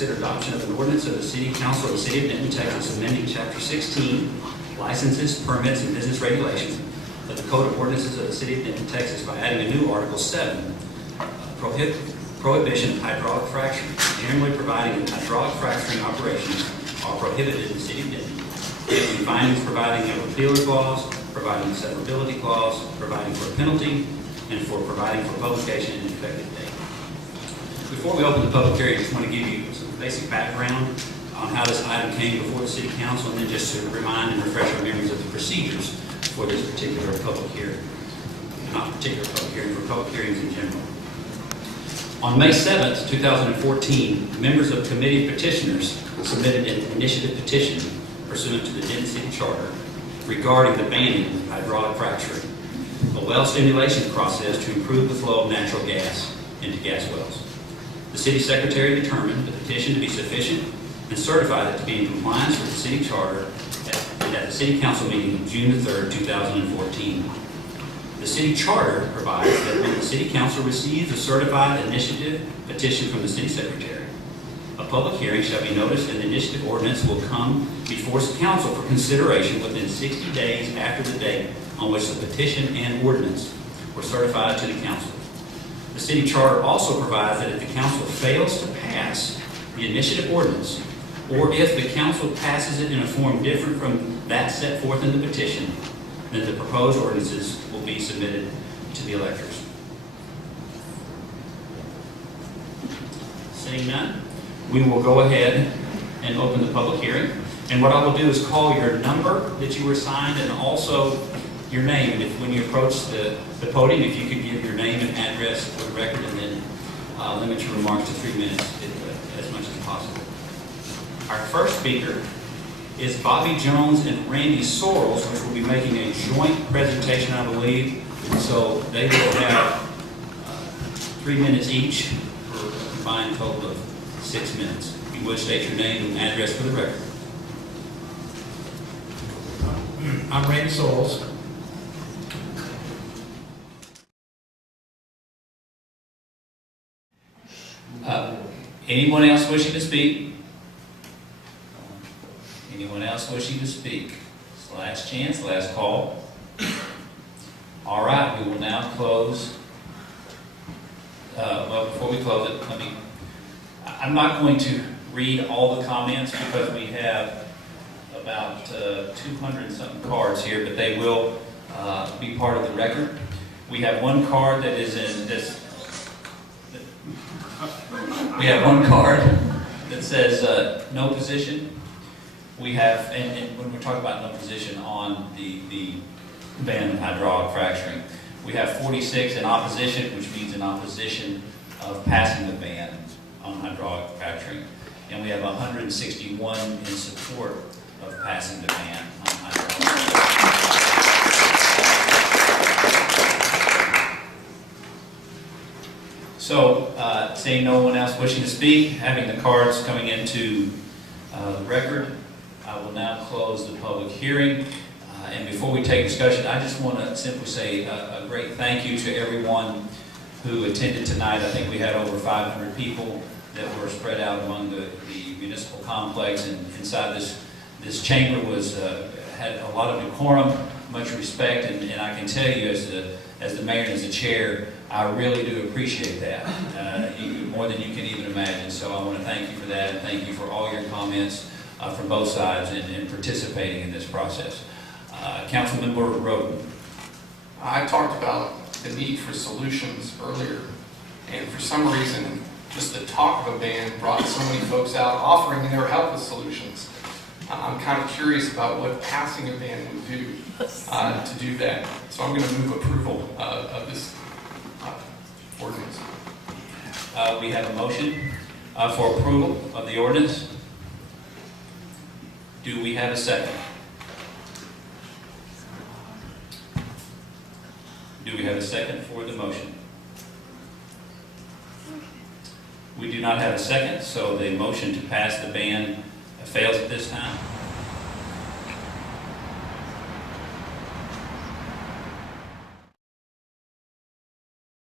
consider adoption of an ordinance of the City Council of the City of Denton, Texas, amending Chapter 16, Licenses, Permits, and Business Regulations of the Code of Ordinances of the City of Denton, Texas by adding a new Article 7, Prohibition of Hydraulic Fracturing, generally providing that hydraulic fracturing operations are prohibited in the City of Denton, giving findings, providing a repealer clause, providing a severability clause, providing for a penalty, and for providing for publication and effective date. Before we open the public hearing, I just want to give you some basic background on how this item came before the City Council, and then just to remind and refresh our memories of the procedures for this particular public hearing. Not particular public hearing, for public hearings in general. On May 7th, 2014, members of the Committee of Petitioners submitted an initiative petition pursuant to the Denton City Charter regarding the banning of hydraulic fracturing, a well stimulation process to improve the flow of natural gas into gas wells. The City Secretary determined the petition to be sufficient and certified it to be in compliance with the City Charter at the City Council meeting of June 3rd, 2014. The City Charter provides that when the City Council receives a certified initiative petition from the City Secretary, a public hearing shall be noticed and the initiative ordinance will come before the Council for consideration within 60 days after the date on which the petition and ordinance were certified to the Council. The City Charter also provides that if the Council fails to pass the initiative ordinance, or if the Council passes it in a form different from that set forth in the petition, then the proposed ordinances will be submitted to the electors. Seeing none, we will go ahead and open the public hearing. And what I will do is call your number that you were assigned and also your name. And if when you approach the podium, if you could give your name and address for the record, and then limit your remarks to 3 minutes as much as possible. Our first speaker is Bobby Jones and Randy Sorrells, which will be making a joint presentation, I believe. So they will have 3 minutes each for a combined total of 6 minutes. If you would state your name and address for the record. I'm Randy Sorrells. Anyone else wishing to speak? Anyone else wishing to speak? It's the last chance, last call. All right, we will now close. Well, before we close it, I'm not going to read all the comments because we have about 200 and something cards here, but they will be part of the record. We have one card that is in this. We have one card that says no position. We have, and when we're talking about no position on the ban of hydraulic fracturing, we have 46 in opposition, which means in opposition of passing the ban on hydraulic fracturing. And we have 161 in support of passing the ban on hydraulic fracturing. So, seeing no one else wishing to speak, having the cards coming into the record, I will now close the public hearing. And before we take discussion, I just want to simply say a great thank you to everyone who attended tonight. I think we had over 500 people that were spread out among the municipal complex, and inside this chamber had a lot of decorum, much respect, and I can tell you as the mayor and as the chair, I really do appreciate that, more than you can even imagine. So I want to thank you for that, and thank you for all your comments from both sides and participating in this process. Councilmember Roden. I talked about the need for solutions earlier, and for some reason, just the talk of a ban brought so many folks out offering their help with solutions. I'm kind of curious about what passing a ban would do to do that. So I'm going to move approval of this ordinance. We have a motion for approval of the ordinance. Do we have a second? Do we have a second for the motion? We do not have a second, so the motion to pass the ban fails at this time.